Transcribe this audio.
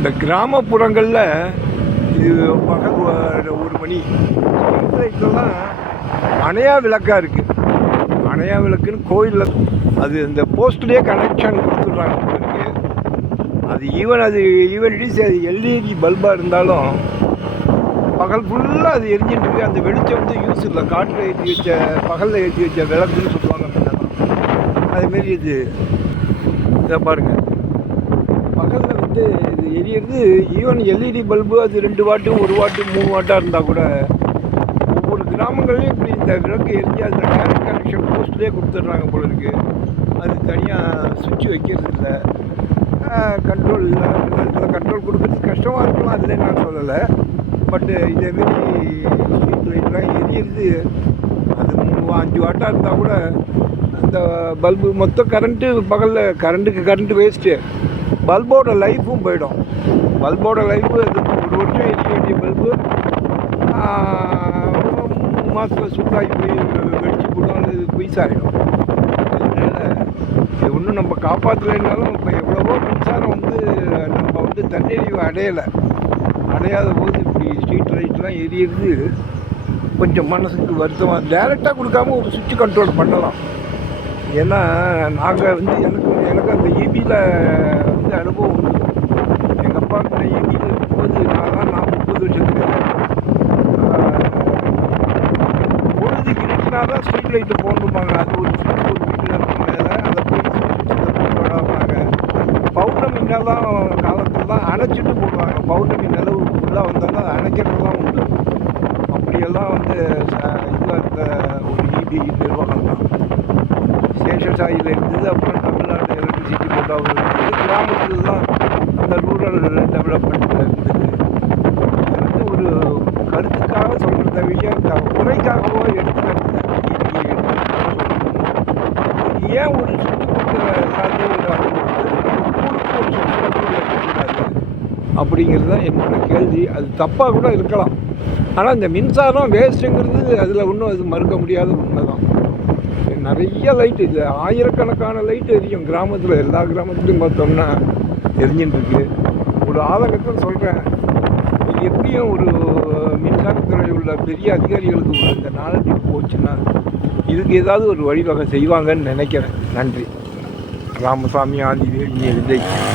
இந்த கிராமப்புறங்களில் இது பகல் ஒரு மணி. லைட்லாம் அணையா விளக்காக இருக்குது அணையா விளக்குன்னு கோயிலில் அது இந்த போஸ்ட்லேயே கனெக்ஷன் கொடுத்துட்றாங்க உங்களுக்கு. அது ஈவன் அது ஈவன் இடிஸ் அது எல்இடி பல்பாக இருந்தாலும் பகல் ஃபுல்லாக அது எரிஞ்சிட்டு இருக்கு. அந்த வெளிச்சம் வந்து யூஸ் இல்லை. காட்டில் ஏற்றி வச்ச பகலில் ஏற்றி வச்ச விளக்குன்னு சொல்லுவாங்க அப்படின்னா அதுமாரி இது இதை பாருங்கள் பகலில் வந்து இது எரியிறது ஈவன் எல்இடி பல்பு அது ரெண்டு வாட்டு ஒரு வாட்டு மூணு வாட்டாக இருந்தால் கூட ஒவ்வொரு கிராமங்கள்லையும் இப்படி இந்த விளக்கு எரிஞ்சு அந்த டேரக்ட் கனெக்ஷன் போஸ்ட்லேயே கொடுத்துட்றாங்க போல இருக்கு. அது தனியாக சுவிட்ச் வைக்கிறது இல்லை. கண்ட்ரோல் இல்லை. கண்ட்ரோல் கொடுக்கறது கஷ்டமாக இருக்கலாம் அதில் நான் சொல்லலை. பட்டு இதேமாரி ஸ்ட்ரீட் லைட்லாம் எரியிறது அது மூணு வா- அஞ்சு வாட்டாக இருந்தால் கூட அந்த பல்பு மொத்தம் கரண்ட்டு பகலில் கரண்ட்டுக்கு கரண்ட்டு வேஸ்ட்டு பல்போட லைஃப்பும் போயிடும். பல்போட லைஃபு அது ஒரு வருஷம் எரிய வேண்டிய பல்பு. மூணு மாதத்தில் சூடாகி போய் வெடிச்சு போடும். அல்லது பைசாயிடும் அதனால் இது ஒன்றும் நம்ம காப்பாற்றலைனாலும் இப்போ எவ்வளவோ மின்சாரம் வந்து நம்ம வந்து தண்ணீரிவு அடையலை. அடையாத போது இப்படி ஸ்ட்ரீட் லைட்லாம் எரியறது கொஞ்சம் மனசுக்கு வருத்தமாக டேரெக்டாக கொடுக்காம ஒரு சுவிட்ச் கண்ட்ரோல் பண்ணலாம். ஏன்னா நாங்கள் வந்து எனக்கு எனக்கு அந்த ஈபியில் வந்து அனுபவம் உண்டு. எங்கள் அப்பா கூட ஈபியில் இருக்கும்போது நான் தான் நான் முப்பது வருஷத்துக்கு பொழுதுக்கு இருட்டினா தான் ஸ்ட்ரீட் லைட்டு போடணுமாங்க அது ஒரு சுவிட்ச் ஒரு வீட்டில் இருக்கும்போது அதை போட்டு போடாமாங்க பௌர்ணமி தான் காலத்தில் தான் அணைச்சிட்டு போடுவாங்க. பௌர்ணமி நிலவு ஃபுல்லாக தான் அதை அணைக்கிறதுலாம் உண்டு. அப்படியெல்லாம் வந்து இதாக இருந்த ஒரு ஈபி நிர்வாகம் விவசாயியில் இருந்தது அப்புறம் தமிழ்நாடு எலக்ட்ரிசிட்டி போர்டாக இருந்தது கிராமத்தில் தான் அந்த ரூரல் டெவலப்மெண்ட்டில் இருந்தது. வந்து ஒரு கருத்துக்காக சொல்கிறத வெளியே குறைக்காகவோ எடுத்துக்கிறது ஏன் ஒரு அப்படிங்கிறது தான் என்னோட கேள்வி. அது தப்பாக கூட இருக்கலாம். ஆனால் இந்த மின்சாரம் வேஸ்ட்டுங்கிறது அதில் ஒன்றும் அது மறுக்க முடியாத உண்மை தான் நிறைய லைட் இது ஆயிரக்கணக்கான லைட் எரியும். கிராமத்தில் எல்லா கிராமத்துலையும் பார்த்தோம்னா எரிஞ்சுட்டுருக்கு. ஒரு ஆதங்கத்தை சொல்கிறேன் எப்படியும் ஒரு மின்சாரத்துறை உள்ள பெரிய அதிகாரிகளுக்கு ஒரு இந்த நாளடி போச்சுன்னா இதுக்கு ஏதாவது ஒரு வழிவகை செய்வாங்கன்னு நினைக்கிறேன். நன்றி. ராமசாமி ஆதி விஜய்.